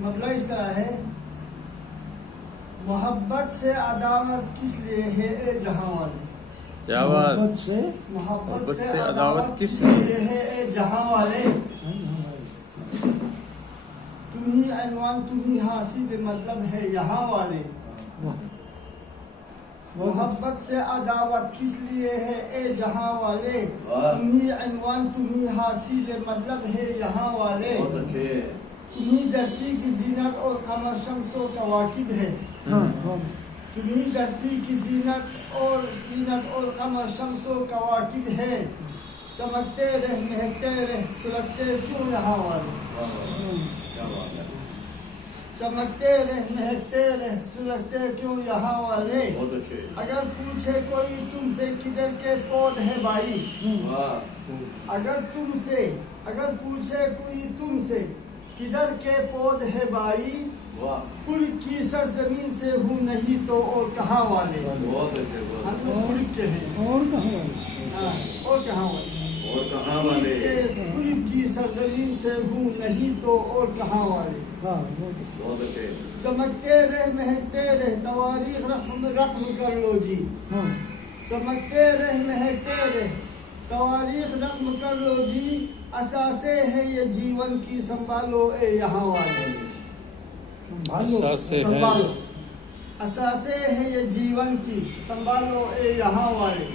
مطلب اس طرح ہے، محبت سے عداوت کس لیے ہے اے جہاں والے؟ کیا بات؟ محبت سے عداوت کس لیے ہے اے جہاں والے؟ تم ہی عنوان تم ہی حاصل مطلب ہے یہاں والے۔ محبت سے عداوت کس لیے ہے اے جہاں والے؟ تم ہی عنوان تم ہی حاصل مطلب ہے یہاں والے۔ تم ہی دھرتی کی زینت اور قمر شمس و کواکب ہے۔ تم ہی دھرتی کی زینت اور قمر شمس و کواکب ہے۔ چمکتے رہ مہکتے رہ سلگتے کیوں یہاں والے؟ چمکتے رہ مہکتے رہ سلگتے کیوں یہاں والے؟ اگر پوچھے کوئی تم سے کدھر کے پود ہے بھائی، اگر پوچھے کوئی تم سے کدھر کے پود ہے بھائی، پور کی سرزمین سے ہوں نہیں تو اور کہاں والے؟ ہم لوگ پور کے ہیں، اور کہاں والے؟ پور کی سرزمین سے ہوں نہیں تو اور کہاں والے؟ چمکتے رہ مہکتے رہ تواریخ رقم کر لو جی، چمکتے رہ مہکتے رہ تواریخ رقم کر لو جی، اساسے ہے یہ جیون کی سنبھالو اے یہاں والے۔ اساسے ہے یہ جیون کی سنبھالو اے یہاں والے۔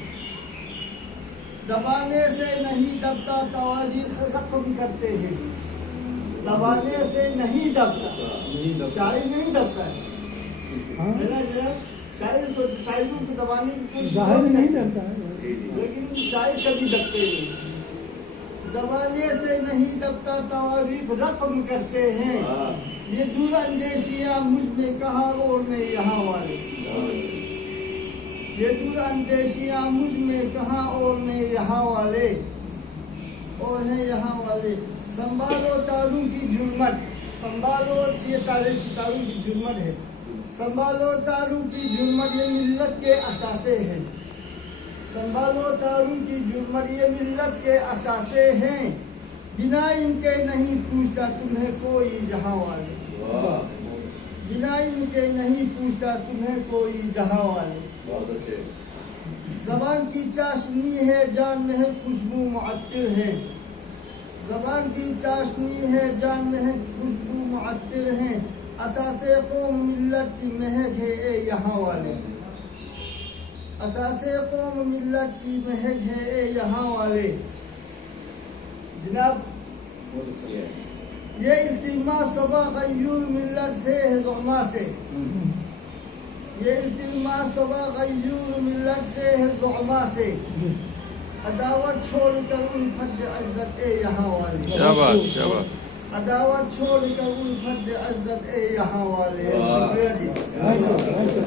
دبانے سے نہیں دبتا تواریخ رقم کرتے ہیں، دبانے سے نہیں دبتا، شاعر نہیں دبتا ہے، شاعروں کو دبانے کی کوشش نہیں کرتا ہے، لیکن شاعر کبھی دبتے نہیں۔ دبانے سے نہیں دبتا تواریخ رقم کرتے ہیں، یہ دور اندیشیاں مجھ میں کہاں اور میں یہاں والے، یہ دور اندیشیاں مجھ میں کہاں اور میں یہاں والے، اور ہیں یہاں والے۔ سنبھالو تاروں کی جرمٹ، سنبھالو یہ تاروں کی جرمٹ ہے، سنبھالو تاروں کی جرمٹ یہ ملت کے اثاثے ہیں، سنبھالو تاروں کی جرمٹ یہ ملت کے اثاثے ہیں، بنا ان کے نہیں پوچھتا تمہیں کوئی جہاں والے، بنا ان کے نہیں پوچھتا تمہیں کوئی جہاں والے۔ زبان کی چاشنی ہے جان میں ہے خوشبو معطر ہے، زبان کی چاشنی ہے جان میں ہے خوشبو معطر ہے، اساسے قوم ملت کی مہک ہے اے یہاں والے، اساسے قوم ملت کی مہک ہے اے یہاں والے۔ جناب یہ التماس صبا غیور ملت سے ہے زعما سے، یہ التماس صبا غیور ملت سے ہے زعما سے، عداوت چھوڑ کر الفت عزت اے یہاں والے، کیا بات کیا بات، عداوت چھوڑ کر الفت عزت اے یہاں والے۔ شکریہ جی۔